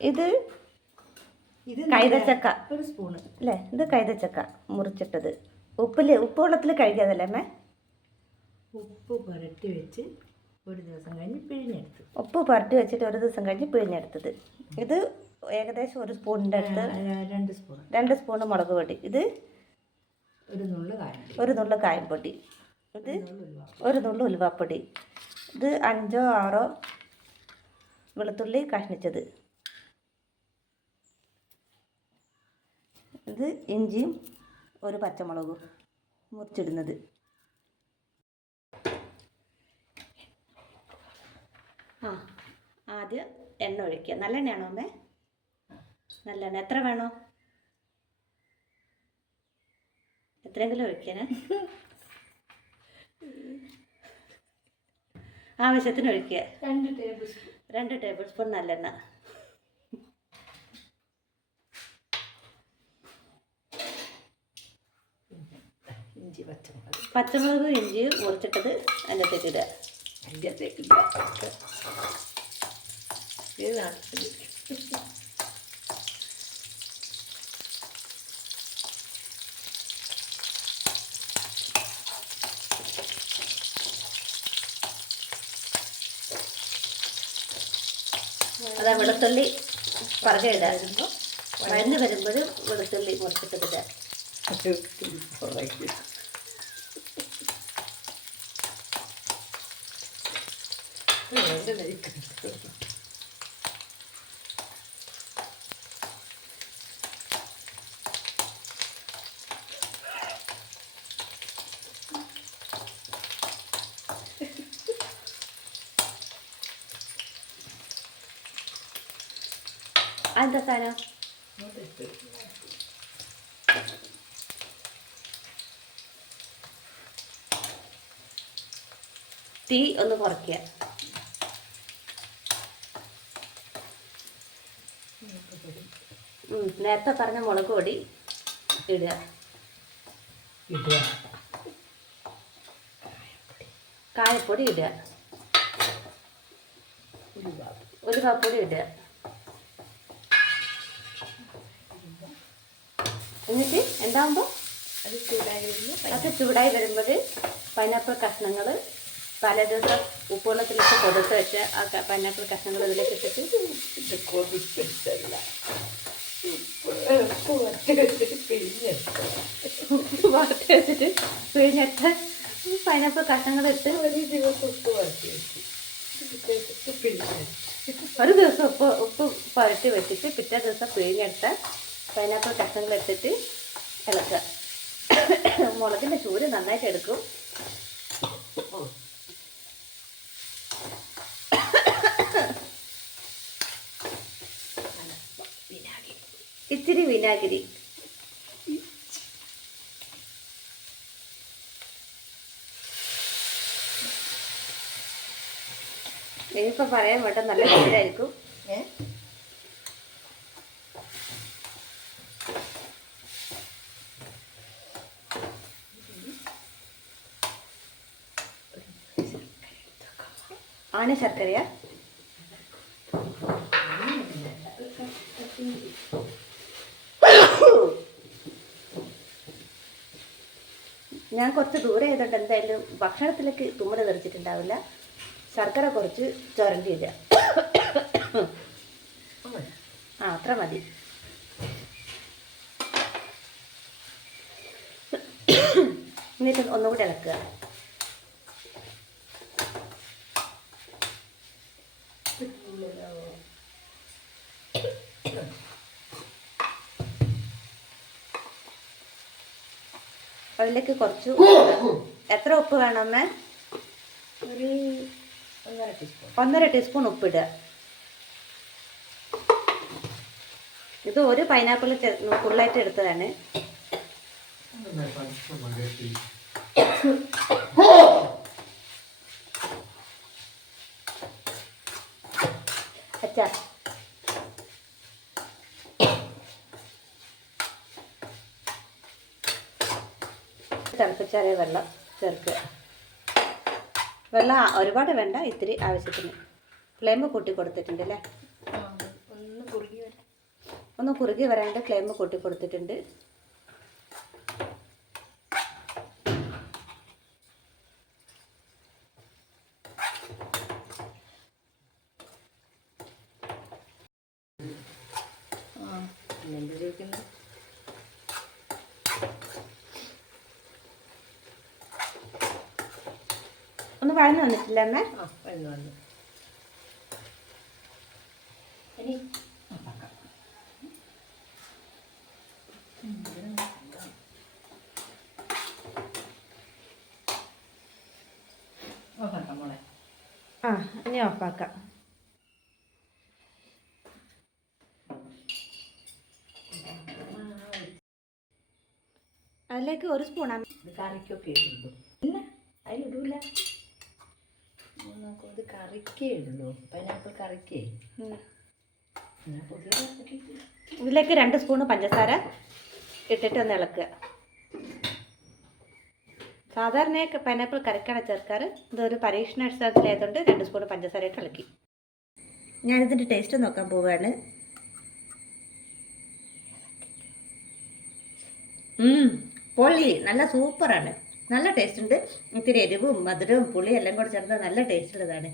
ഇത് കൈതച്ചക്ക. ഒരു സ്പൂണ്. അല്ലേ? ഇത് കൈതച്ചക്ക മുറിച്ചിട്ടത്. ഉപ്പിൽ ഉപ്പ് വെള്ളത്തിൽ കഴിക്കാതല്ലേ അമ്മേ? ഉപ്പ് പുരട്ടി വെച്ച് ഒരു ദിവസം കഴിഞ്ഞ് പിഴിഞ്ഞെടുത്തു. ഉപ്പ് പുരട്ടി വെച്ചിട്ട് ഒരു ദിവസം കഴിഞ്ഞ് പിഴിഞ്ഞെടുത്തത്. ഇത് ഏകദേശം ഒരു സ്പൂണിന്റെ അടുത്ത് രണ്ട് സ്പൂൺ രണ്ട് സ്പൂണ് മുളക് പൊടി. ഇത് ഒരു നുള്ളു കായം ഒരു നുള്ളു കായംപൊടി ഇത് ഒരു നുള്ളു ഉലുവാപ്പൊടി. ഇത് അഞ്ചോ ആറോ വെളുത്തുള്ളി കഷ്ണിച്ചത്. ഇത് ഇഞ്ചിയും ഒരു പച്ചമുളകും മുറിച്ചിടുന്നത്. ആ ആദ്യം എണ്ണ ഒഴിക്കുക. നല്ലെണ്ണയാണോ അമ്മേ? നല്ലെണ്ണ. എത്ര വേണോ? എത്രയെങ്കിലും ഒഴിക്കാന്? ആവശ്യത്തിന് ഒഴിക്കുക. രണ്ട് ടേബിൾ സ്പൂൺ. രണ്ട് ടേബിൾ സ്പൂൺ നല്ലെണ്ണ. ഇഞ്ചി പച്ചമുളക്. പച്ചമുളക് ഇഞ്ചി മുറിച്ചിട്ടത് അതിന്റെ അകത്തേക്ക് ഇടുക അതിന്റെ അതാ വെളുത്തുള്ളി പറകെ ഇടായിരുന്നു വഴന്ന് വരുമ്പോഴും വെളുത്തുള്ളി മുറിച്ചിട്ട് ഇടുക അതെന്താ സാധനം? തീ ഒന്ന് കുറയ്ക്കുക. നേരത്തെ പറഞ്ഞ മുളക് പൊടി ഇടുക. ഇടുക. കായപ്പൊടി ഇടുക. ഒരു കപ്പൊടി ഇടുക. എന്നിട്ട് എന്താകുമ്പോൾ അത് ചൂടായി വരുമ്പോൾ അത് ചൂടായി വരുമ്പോൾ പൈനാപ്പിൾ കഷ്ണങ്ങൾ പല ദിവസം ഉപ്പുവെള്ളത്തിലൊക്കെ കൊടുത്ത് വെച്ച് ആ പൈനാപ്പിൾ കഷ്ണങ്ങൾ ഇതിലേക്ക് ഇട്ടിട്ട് കൊതിപ്പിച്ചല്ല ഉപ്പ് ഉപ്പ് വറ്റി വെച്ചിട്ട് പിഴിഞ്ഞെടുക്കുക വാട്ടി വെച്ചിട്ട് പൈനാപ്പിൾ കഷ്ണങ്ങൾ ഇട്ട് ഒരു ദിവസം ഉപ്പ് വറ്റി വെച്ച് പിഴിഞ്ഞെടുത്തു ഒരു ദിവസം ഉപ്പ് ഉപ്പ് പുരട്ടി വെച്ചിട്ട് പിറ്റേ ദിവസം പിഴിഞ്ഞെടുത്ത പൈനാപ്പിൾ കഷ്ണങ്ങൾ ഇട്ടിട്ട് ഇളക്കുക മുളകിന്റെ ചൂര് നന്നായിട്ട് എടുക്കും ഇച്ചിരി വിനാഗിരി. ഇനിയിപ്പോൾ പറയാൻ വേണ്ട നല്ല പേരായിരിക്കും ഏ? ആണ് ശർക്കരയാ? ഞാൻ കുറച്ച് ദൂരെ ചെയ്തിട്ട് എന്തായാലും ഭക്ഷണത്തിലേക്ക് തുമ്മൽ തെറിച്ചിട്ടുണ്ടാവില്ല. ശർക്കര കുറച്ച് ചുരണ്ടി ഇടുക. ആ അത്ര മതി എന്നിട്ട് ഒന്നുകൂടി ഇളക്കുക. അതിലേക്ക് കുറച്ച് എത്ര ഉപ്പ് വേണം അമ്മ ഒരു ഒന്നര ടീസ്പൂൺ ഒന്നര ടീസ്പൂൺ ഉപ്പിടുക. ഇത് ഒരു പൈനാപ്പിൾ ഫുള്ളായിട്ട് എടുത്തതാണ്. തിളപ്പിച്ചാറിയ വെള്ളം ചേർക്കുക. വെള്ളം ഒരുപാട് വേണ്ട ഇത്തിരി ആവശ്യത്തിന്. ഫ്ലെയിം കൂട്ടി കൊടുത്തിട്ടുണ്ട് അല്ലേ ഒന്ന് കുറുകി വരാണ്ട് ഫ്ലെയിം കൂട്ടി കൊടുത്തിട്ടുണ്ട്. എന്ത് ചോദിക്കുന്നു ഒന്ന് വഴന്ന് വന്നിട്ടില്ല അമ്മ? ആ വന്നു ഇനി ഓഫാക്കാം മോളെ. ആ ഇനി ഓഫാക്കാം അതിലേക്ക് ഒരു സ്പൂണാണ് കറിക്കൊക്കെ ഇല്ല അതിലിടൂല. നോക്കൂ ഇത് കറിക്കേ? ഇടുള്ളൂ പൈനാപ്പിൾ കറിക്കേ ഇതിലേക്ക് രണ്ട് സ്പൂണ് പഞ്ചസാര ഇട്ടിട്ട് ഒന്ന് ഇളക്കുക. സാധാരണ പൈനാപ്പിൾ കറിക്കാണ് ചേർക്കാറ്. ഇതൊരു പരീക്ഷണ അടിസ്ഥാനത്തിലായതുകൊണ്ട് രണ്ട് സ്പൂണ് പഞ്ചസാര ഇട്ട് ഇളക്കി. ഞാനിതിന്റെ ടേസ്റ്റ് നോക്കാൻ പോവുകയാണ് പൊള്ളി. നല്ല സൂപ്പറാണ് നല്ല ടേസ്റ്റ് ഉണ്ട്. ഇത്തിരി എരിവും മധുരവും പുളിയും എല്ലാം കൂടെ ചേർന്ന് നല്ല ടേസ്റ്റ് ഉള്ളതാണ്.